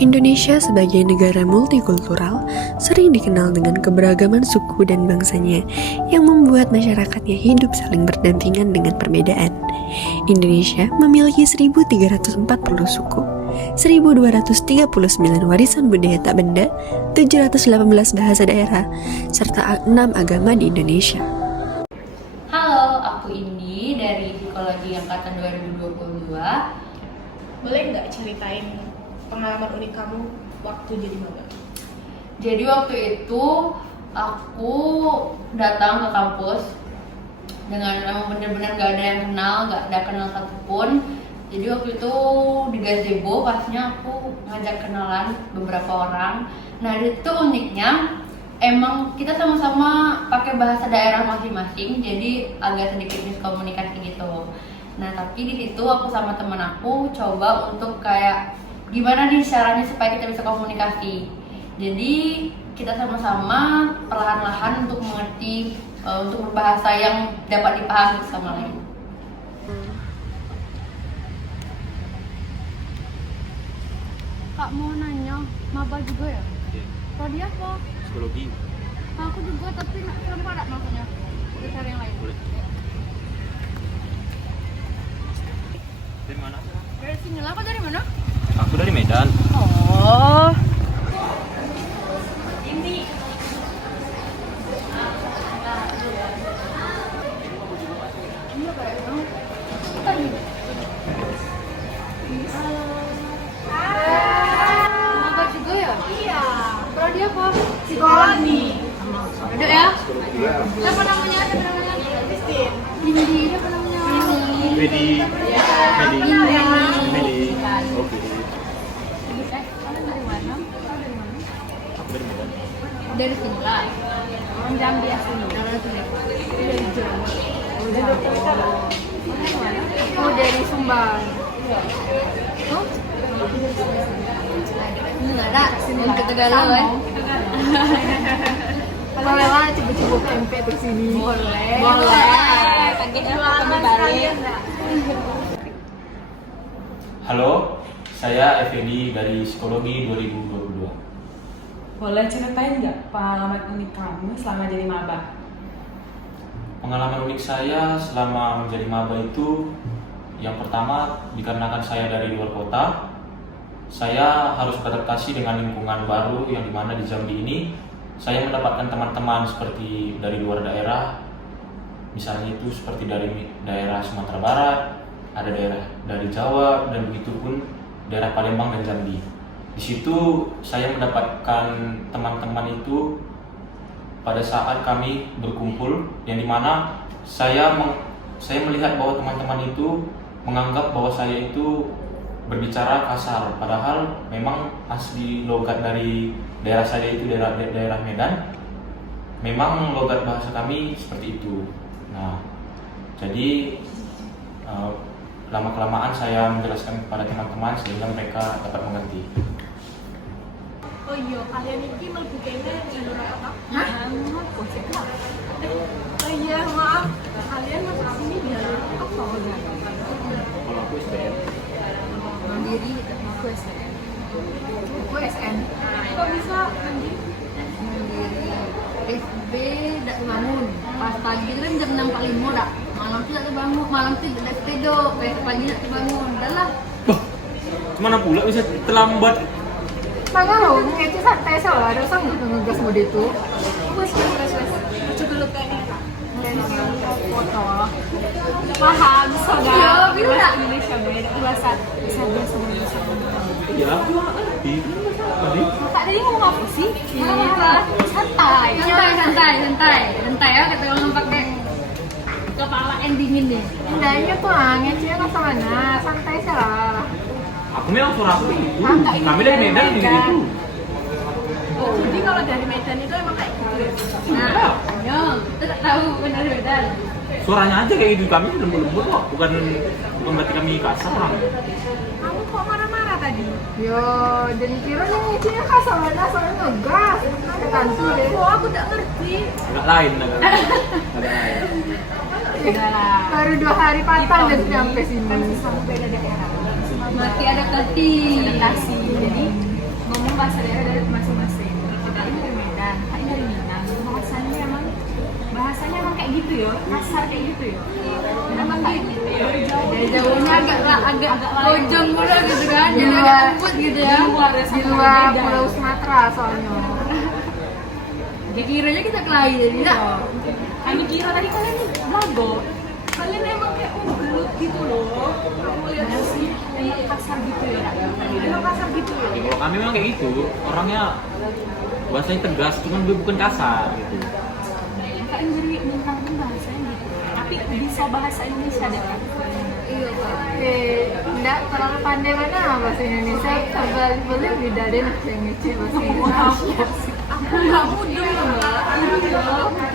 Indonesia sebagai negara multikultural sering dikenal dengan keberagaman suku dan bangsanya yang membuat masyarakatnya hidup saling berdampingan dengan perbedaan. Indonesia memiliki 1.340 suku, 1.239 warisan budaya tak benda, 718 bahasa daerah, serta 6 agama di Indonesia. Halo, aku Indi dari Psikologi Angkatan 2022. Boleh nggak ceritain pengalaman unik kamu waktu jadi maba? Jadi waktu itu aku datang ke kampus dengan emang bener-bener gak ada yang kenal, gak ada kenal satupun. Jadi waktu itu di gazebo pasnya aku ngajak kenalan beberapa orang. Nah itu uniknya emang kita sama-sama pakai bahasa daerah masing-masing, jadi agak sedikit miskomunikasi gitu. Nah tapi di situ aku sama temen aku coba untuk kayak gimana nih caranya supaya kita bisa komunikasi. Jadi kita sama-sama perlahan-lahan untuk mengerti, untuk berbahasa yang dapat dipahami sama lain. Kak mau nanya, maba juga ya? Iya. Prodi apa? Psikologi. Nah, aku juga tapi kenapa ada maksudnya? Udah cari yang lain. Boleh. Dari mana? Dari sini lah, kok dari mana? Aku dari Medan. Oh. Maba juga ya? Iya. Prodi apa? Psikologi. Ada ya? Siapa namanya? Christine. Indi. Siapa namanya? Medi. Medi. Medi. Oke. Kalian dari mana? Dari mana? Aku dari Medan. Dari sini lah. Orang Jambi asli. Dari Jawa. Oh, dari Sumbar. Oh? Ini nggak ada. Sini ke Tegalau kan? Kalau lewat coba-coba tempe di sini. Boleh. Boleh. Kami balik. Halo, saya Effendi dari Psikologi 2022. Boleh ceritain nggak pengalaman unik kamu selama jadi maba? Pengalaman unik saya selama menjadi maba itu, yang pertama dikarenakan saya dari luar kota, saya harus beradaptasi dengan lingkungan baru yang dimana di Jambi ini saya mendapatkan teman-teman seperti dari luar daerah, misalnya itu seperti dari daerah Sumatera Barat, ada daerah dari Jawa, dan begitu pun daerah Palembang dan Jambi. Di situ saya mendapatkan teman-teman itu pada saat kami berkumpul, yang dimana saya melihat bahwa teman-teman itu menganggap bahwa saya itu berbicara kasar, padahal memang asli logat dari daerah saya itu daerah Medan, memang logat bahasa kami seperti itu. Nah, jadi lama-kelamaan saya menjelaskan kepada teman-teman sehingga mereka dapat mengerti. Oh iya, kalian ini mlebu kene jalur apa? Hah? Oh iya, maaf. Kalian masuk sini jalur apa? Kalau aku SBM. Mandiri gitu. Aku SN. Aku SN. Kok bisa mandiri? Mandiri. SB tidak bangun. Pas pagi itu kan jam 6.45 dah. Malam tu tak terbangun. Malam tu tak tidur. Pagi tak terbangun. Dah lah. Kemana pula bisa terlambat? Makanya lo ngece santai salah, ada sang ngegas mode itu. Wes. Lucu dulu kayaknya. Foto. Paham, saudara. Iya, biru tak? Indonesia beda bahasa biasa. Ya, tadi. Kak tadi ngomong apa sih? Santai. Santai ya. Kata orang pakai kepala yang dingin nih. Indahnya tuh ngece kan sana, santai salah. Aku memang suara aku itu. Enggak, ini Kami dari Medan Medan. gitu. Oh, jadi kalau dari Medan itu emang kayak gitu ya? Nah, kita tak tahu benar Medan. Suaranya aja kayak gitu. Kami lembut-lembut kok. Bukan berarti kami kasar. Kamu kok marah-marah tadi? Yo, dan kira yang ngecenya kasar mana, soalnya ngegas. Tentu deh. Oh, aku tak ngerti. Agak lain. Agak lain. Baru 2 hari patah dan sampai sini. Kan sama beda daerah. Masih adaptasi. Adaptasi. Jadi bahasa daerah dari masing-masing. Kita ini dari Medan, Kak ini dari Minang. Bahasanya emang kayak gitu ya, kasar kayak gitu ya. Emang gitu ya. Dari jauhnya agak pojok pula gitu kan, jadi agak lembut gitu ya. Di luar Pulau Sumatera soalnya. Dikiranya kita kelahi jadi enggak. Kami kira tadi kalian blago. Kalian emang kayak belut gitu loh. Kamu lihat sih, emang kasar gitu ya. Emang kasar gitu ya. Kalau kami memang kayak gitu, orangnya bahasanya tegas, cuman bukan kasar gitu. Kalian dari Minang pun bahasanya gitu. Tapi bisa bahasa Indonesia deh kan? Iya, Pak. Oke, enggak terlalu pandai mana bahasa Indonesia. Kembali boleh beda deh yang ngecek bahasa Indonesia. Aku nggak mudeng Mbak.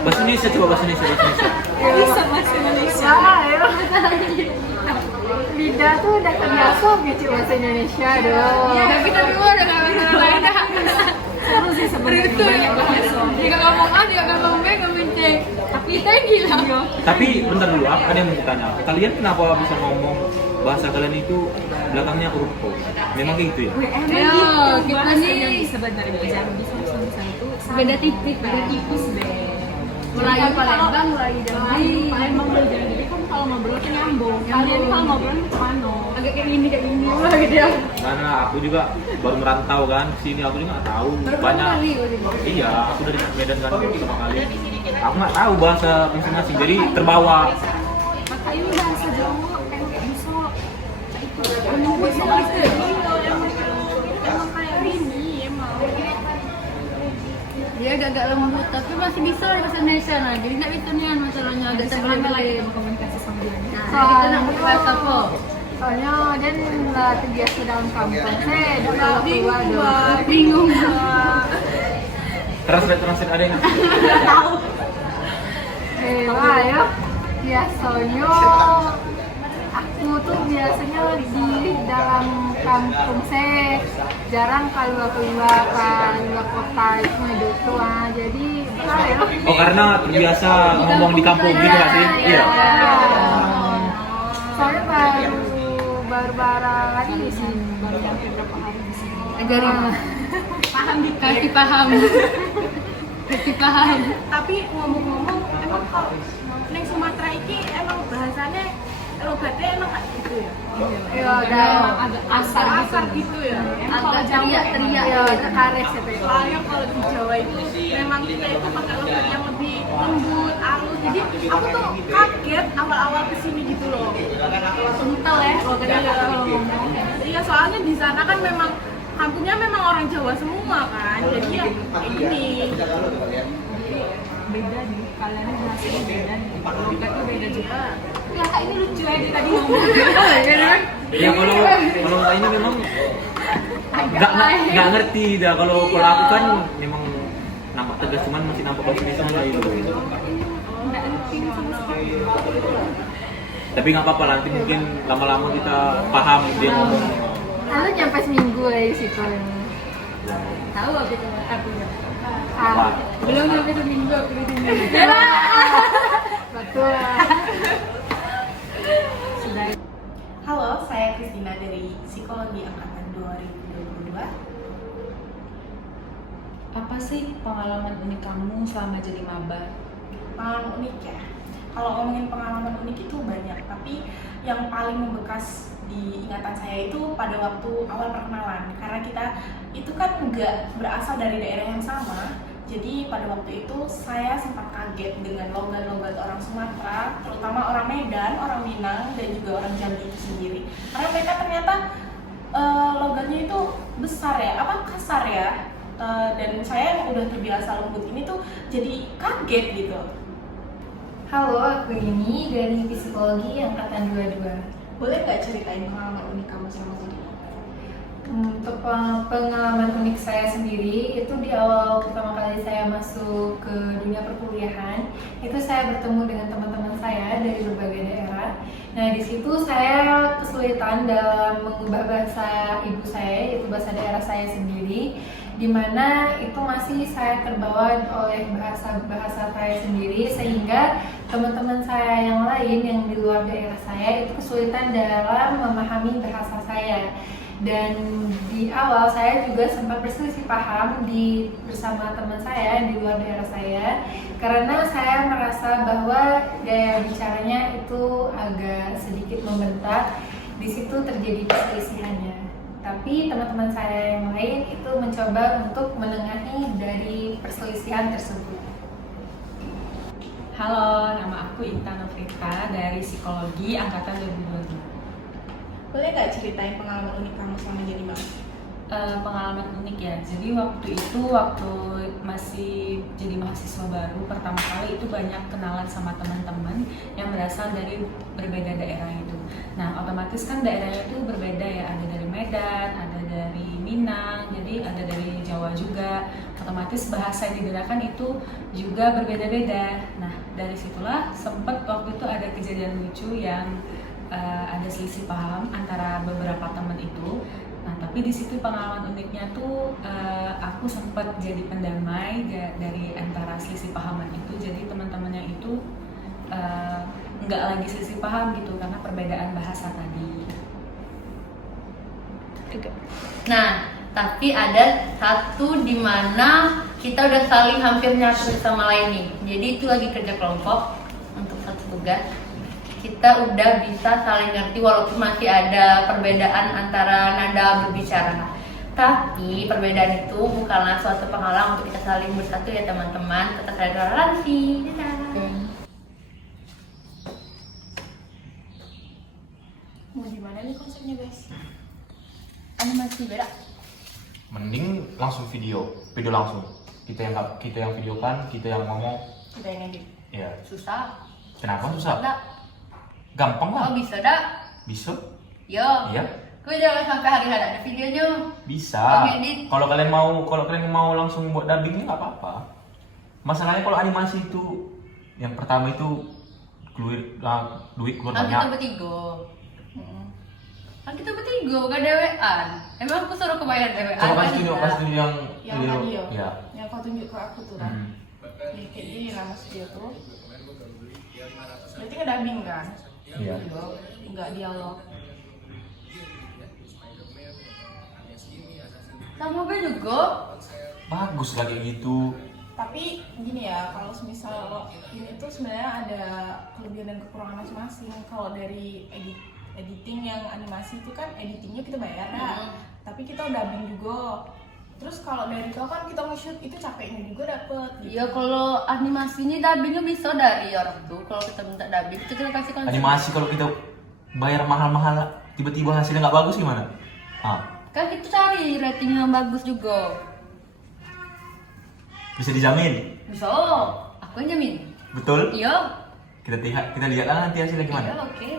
Bahasa Indonesia, coba bahasa Indonesia. Bisa bahasa Indonesia. Ayo. Lidah tuh udah terbiasa ngecek bahasa Indonesia dong. Iya, tapi udah nggak bisa lain dah. Seru sih sebenarnya banyak bahasa. Jika ngomong A, dia akan ngomong B, ngomong C. Tapi kita yang gila. Tapi bentar dulu, ada yang mau tanya. Kalian kenapa bisa ngomong bahasa kalian itu belakangnya huruf O? Memang kayak gitu ya? Ya, kita nih sebenarnya bisa itu beda tipis, beda tipis deh. Melayu Palembang, Melayu Jambi. Palembang Melayu Jambi kan kalau ngobrol tuh nyambung. Kalian kalau ngobrol tuh kemana? Agak kayak gini lah gitu ya. Karena aku juga baru merantau kan ke sini, aku juga nggak tahu banyak. Iya, aku dari Medan kan pertama kali. Aku nggak tahu bahasa masing-masing, jadi terbawa. Maka ini bahasa Jawa kayak bisa emang bisa gitu. Emang kayak gini emang. Dia agak lembut, tapi masih bisa bahasa Indonesia nah. Jadi nggak bisa nih masalahnya agak lagi terbelit. berkomunikasi sama dia. Nah, kita nak pakai bahasa apa? Soalnya dia lah terbiasa dalam kampung. Saya udah kalau keluar dong. Bingung. Translate ada yang Ayo. Biasanya aku tuh biasanya di dalam kampung saya jarang keluar kota itu hidup tua. Jadi ayo. Oh, karena terbiasa ngomong di kampung gitu nggak sih? Iya. Soalnya baru lagi di sini, baru sampai berapa hari di sini. Ajarin. Paham gitu. Kasih paham. Kasih paham. Tapi ngomong-ngomong, emang kalau neng Sumatera ini emang bahasanya logatnya emang kayak gitu ya? Iya, emang agak asar gitu ya. Agak teriak-teriak ya, gitu. karet gitu. Soalnya kalau di Jawa itu memang kita itu pakai logat yang lebih lembut, halus. Jadi aku tuh kaget awal-awal kesini gitu loh. Kental ya logatnya kalau ngomong. Iya, soalnya di sana kan memang kampungnya memang orang Jawa semua kan. Jadi ya ini beda nih, kalian bahasanya beda nih, logatnya beda juga. Ya kak ini lucu aja tadi ngomong. Ya kalau ini memang nggak ngerti dah. Kalau aku kan memang nampak tegas, cuman masih nampak bahasa Indonesia aja itu. Nggak ngerti sama sekali. Tapi nggak apa-apa, nanti mungkin lama-lama kita paham dia ngomong. Lalu nyampe seminggu ya di situ. Tahu apa itu artinya? Ah, Belum sampai seminggu aku di sini. betul. Halo, saya Kristina dari Psikologi Angkatan 2022. Apa sih pengalaman unik kamu selama jadi maba? Pengalaman unik ya. Kalau ngomongin pengalaman unik itu banyak, tapi yang paling membekas di ingatan saya itu pada waktu awal perkenalan. Karena kita itu kan nggak berasal dari daerah yang sama. Jadi pada waktu itu saya sempat kaget dengan logat-logat orang Sumatera, terutama orang Medan, orang Minang, dan juga orang Jambi itu sendiri. Karena mereka ternyata logatnya itu besar ya, kasar ya. Dan saya yang udah terbiasa lembut ini tuh jadi kaget gitu. Halo, aku ini dari Psikologi Angkatan 22. Boleh nggak ceritain pengalaman unik kamu selama jadi? Untuk pengalaman unik saya sendiri, itu di awal pertama kali saya masuk ke dunia perkuliahan, itu saya bertemu dengan teman-teman saya dari berbagai daerah. Nah, di situ saya kesulitan dalam mengubah bahasa ibu saya, yaitu bahasa daerah saya sendiri, di mana itu masih saya terbawa oleh bahasa saya sendiri, sehingga teman-teman saya yang lain yang di luar daerah saya itu kesulitan dalam memahami bahasa saya. Dan di awal saya juga sempat berselisih paham bersama teman saya di luar daerah saya, karena saya merasa bahwa gaya bicaranya itu agak sedikit membentak. Di situ terjadi perselisihannya. Tapi teman-teman saya yang lain itu mencoba untuk menengahi dari perselisihan tersebut. Halo, nama aku Intan Afrita dari Psikologi Angkatan 2022. Boleh nggak ceritain pengalaman unik kamu selama jadi maba? Pengalaman unik ya, jadi waktu masih jadi mahasiswa baru pertama kali itu banyak kenalan sama teman-teman yang berasal dari berbeda daerah itu. Nah otomatis kan daerahnya itu berbeda ya, ada dari Medan, ada dari Minang, jadi ada dari Jawa juga. Otomatis bahasa yang digunakan itu juga berbeda-beda. Nah dari situlah sempat waktu itu ada kejadian lucu yang ada selisih paham antara beberapa teman itu. Nah, tapi di situ pengalaman uniknya tuh aku sempat jadi pendamai dari antara selisih pahaman itu. Jadi teman-temannya itu nggak lagi selisih paham gitu karena perbedaan bahasa tadi. Nah, tapi ada satu di mana kita udah saling hampir nyatu sama lain nih. Jadi itu lagi kerja kelompok untuk satu tugas. Kita udah bisa saling ngerti walaupun masih ada perbedaan antara nada berbicara. Tapi perbedaan itu bukanlah suatu penghalang untuk kita saling bersatu ya teman-teman. Tetap saling toleransi. Mau gimana nih konsepnya guys? Animasi beda. Mending langsung video langsung. Kita yang videokan, kita yang ngomong. Kita yang edit. Ya. Susah. Kenapa susah? Dak. Gampang lah. Oh bisa dak? Bisa? Yo. Iya. Kau jangan sampai hari-hari ada videonya. Bisa. Ngedit. Kalau kalian mau langsung buat dubbingnya nggak apa-apa. Masalahnya kalau animasi itu yang pertama itu duit keluar Kan banyak. kita bertiga. Kan kita bertiga, gak dewean. Emang aku suruh kebayar dewean. Coba kan? kasih tunjuk Yang tadi yo. Ya. Yang kau tunjuk ke aku tuh kan. Hmm. Jadi kayak gini nama video tuh. Berarti ngedubbing kan? Iya. Enggak dialog. Sama gue juga. Bagus lah kayak gitu. Tapi gini ya, kalau semisal ini tuh sebenarnya ada kelebihan dan kekurangan masing-masing. Kalau dari editing yang animasi itu kan editingnya kita bayar ya. Tapi kita dubbing juga. Terus kalau dari kau kan kita nge-shoot itu capeknya juga dapet. Iya kalau animasinya dubbingnya bisa dari orang tuh. Kalau kita minta dubbing itu kita kasih konsep. Animasi kalau kita bayar mahal-mahal tiba-tiba hasilnya nggak bagus gimana? Kan kita cari rating yang bagus juga. Bisa dijamin? Bisa. Aku yang jamin. Betul? Iya. Kita lihat lah nanti hasilnya gimana. Iya oke.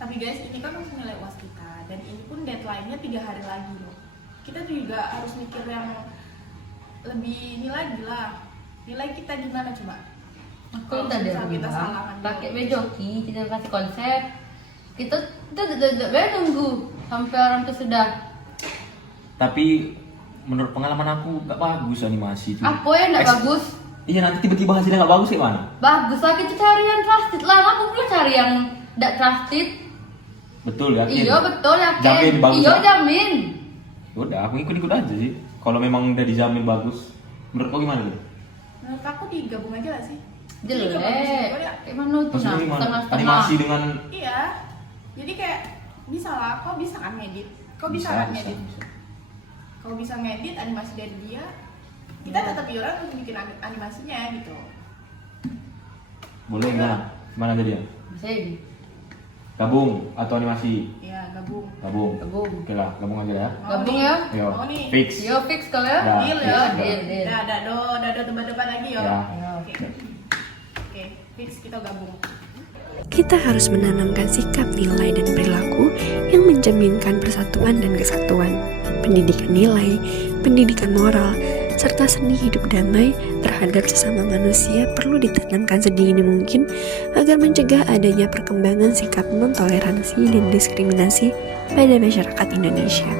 Tapi guys, ini kan nilai UAS kita dan ini pun deadline-nya 3 hari lagi loh. Kita juga harus mikir yang lebih ini lagi lah. Nilai kita gimana coba? Kalau tadi kita salah kan. pakai bejoki, kita kasih konsep. Kita nunggu sampai orang itu sudah. Tapi menurut pengalaman aku nggak bagus animasi itu. Apa yang nggak bagus? Iya nanti tiba-tiba hasilnya nggak bagus gimana? Bagus lah kita cari yang trusted lah. Aku belum cari yang tidak trusted. Betul yakin? Iya betul yakin. Jamin bagus. Iya ya? jamin. Udah aku ikut-ikut aja sih. Kalau memang udah dijamin bagus. Menurut kau gimana tuh? Menurut aku digabung aja gak sih? Jelek. Emang tuh Maksudnya gimana? setengah-setengah. Animasi dengan Iya. Jadi kayak bisa lah, kau bisa kan ngedit? Kau bisa kan ngedit? Kau bisa ngedit animasi dari dia. Kita tetap iuran untuk bikin animasinya gitu. boleh nggak? Mana jadinya? Bisa jadi. Gabung atau animasi? Iya, gabung. Gabung. Gabung. Oke lah, gabung aja ya. Gabung ya. Ayo. Mau nih. Fix. Yo fix kalau ya. Ya. Deal fix, ya. ya. Deal. Dah debat-debat lagi yo. Ya. Oke. Oke, fix kita gabung. Kita harus menanamkan sikap, nilai, dan perilaku yang mencerminkan persatuan dan kesatuan. Pendidikan nilai, pendidikan moral, serta seni hidup damai terhadap sesama manusia perlu ditanamkan sedini mungkin agar mencegah adanya perkembangan sikap non-toleransi dan diskriminasi pada masyarakat Indonesia.